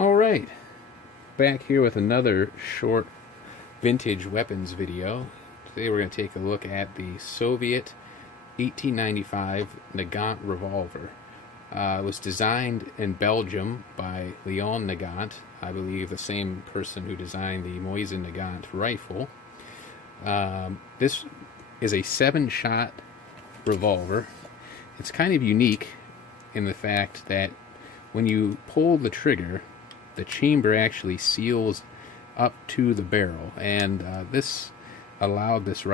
Alright, back here with another short vintage weapons video. Today we're going to take a look at the Soviet 1895 Nagant Revolver. It was designed in Belgium by Leon Nagant, I believe the same person who designed the Mosin Nagant rifle. This is a 7-shot revolver. It's kind of unique in the fact that when you pull the trigger, the chamber actually seals up to the barrel, and this allowed this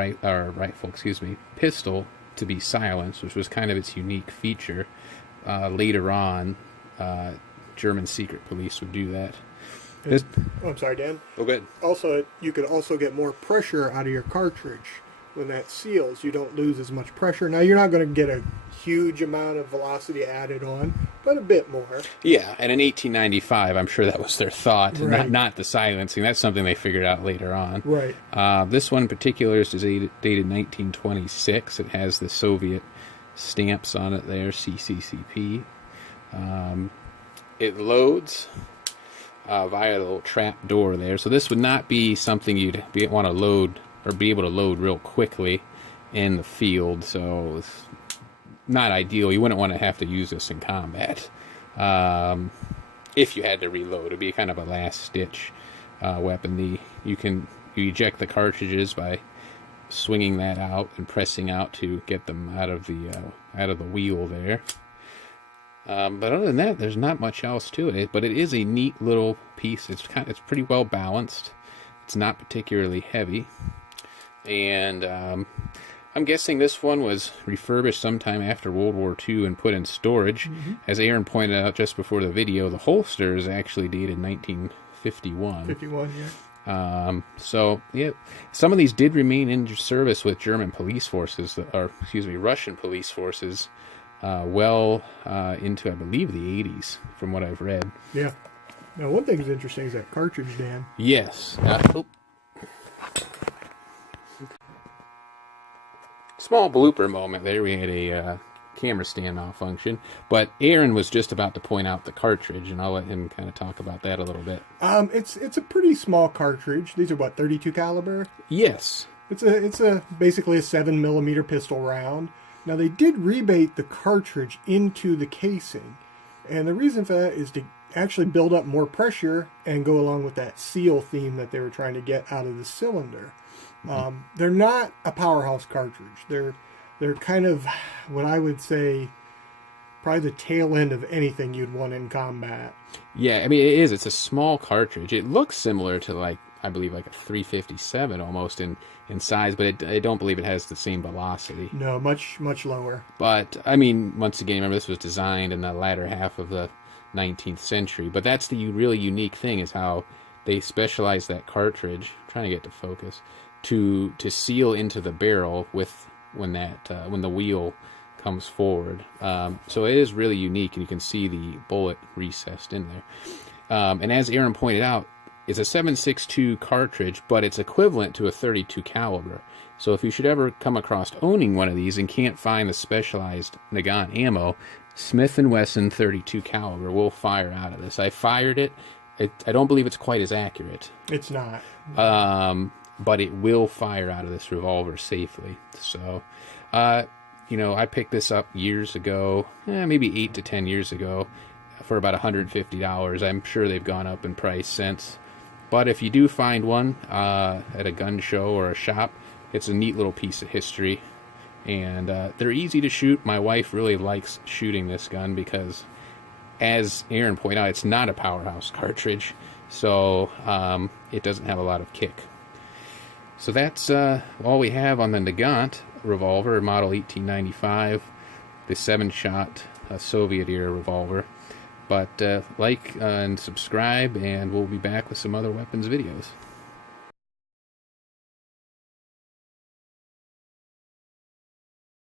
pistol to be silenced, which was kind of its unique feature. Later on, German secret police would do that. I'm sorry, Dan. Oh, good. Also, you could also get more pressure out of your cartridge when that seals. You don't lose as much pressure. Now, you're not going to get a huge amount of velocity added on, but a bit more. Yeah, and in 1895, I'm sure that was their thought, right. not the silencing. That's something they figured out later on. Right. This one in particular is dated 1926. It has the Soviet stamps on it there, CCCP. It loads via the little trap door there. So this would not be something you'd want to load or be able to load real quickly in the field. So it's not ideal. You wouldn't want to have to use this in combat. If you had to reload, it'd be kind of a last-ditch weapon. You eject the cartridges by swinging that out and pressing out to get them out of the wheel there. But other than that, there's not much else to it. But it is a neat little piece. It's pretty well balanced. It's not particularly heavy, and I'm guessing this one was refurbished sometime after World War II and put in storage. As Aaron pointed out just before the video, the holster is actually dated 1951. 51, yeah. So, yeah, some of these did remain in service with German police forces, Russian police forces, well into, I believe, the 80s, from what I've read. Yeah. Now, one thing that's interesting is that cartridge, Dan. Yes. Small blooper moment there. We had a camera stand malfunction, but Aaron was just about to point out the cartridge, and I'll let him kind of talk about that a little bit. It's a pretty small cartridge. These are what, 32 caliber? Yes. It's basically a 7mm pistol round. Now, they did rebate the cartridge into the casing, and the reason for that is to actually build up more pressure and go along with that seal theme that they were trying to get out of the cylinder. They're not a powerhouse cartridge. They're kind of what I would say probably the tail end of anything you'd want in combat. Yeah, I mean, it is. It's a small cartridge. It looks similar to, I believe, like a 357 almost in size, but I don't believe it has the same velocity. No, much lower. But, I mean, once again, remember, this was designed in the latter half of the 19th century. But that's the really unique thing, is how they specialized that cartridge, I'm trying to get to focus, to seal into the barrel when the wheel comes forward. So it is really unique, and you can see the bullet recessed in there. And as Aaron pointed out, it's a 7.62 cartridge, but it's equivalent to a 32 caliber. So if you should ever come across owning one of these and can't find the specialized Nagant ammo, Smith & Wesson 32 caliber will fire out of this. I fired it. I don't believe it's quite as accurate. It's not. But it will fire out of this revolver safely. So, I picked this up years ago, maybe 8 to 10 years ago, for about $150. I'm sure they've gone up in price since. But if you do find one at a gun show or a shop, it's a neat little piece of history. And they're easy to shoot. My wife really likes shooting this gun because, as Aaron pointed out, it's not a powerhouse cartridge. So it doesn't have a lot of kick. So that's all we have on the Nagant Revolver, model 1895, the 7-shot Soviet-era revolver. But like and subscribe, and we'll be back with some other weapons videos.